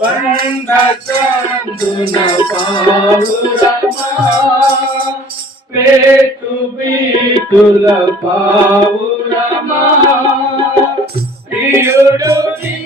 బంధకందున పావురమా పేటు పీటుల పావురమా. ప్రియుడు నీ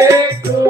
take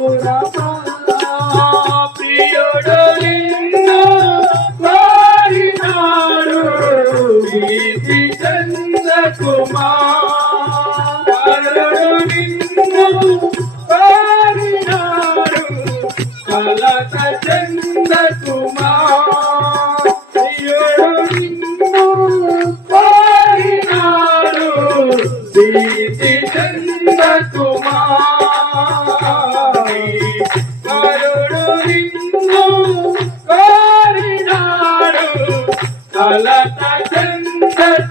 I Alatta Sensei.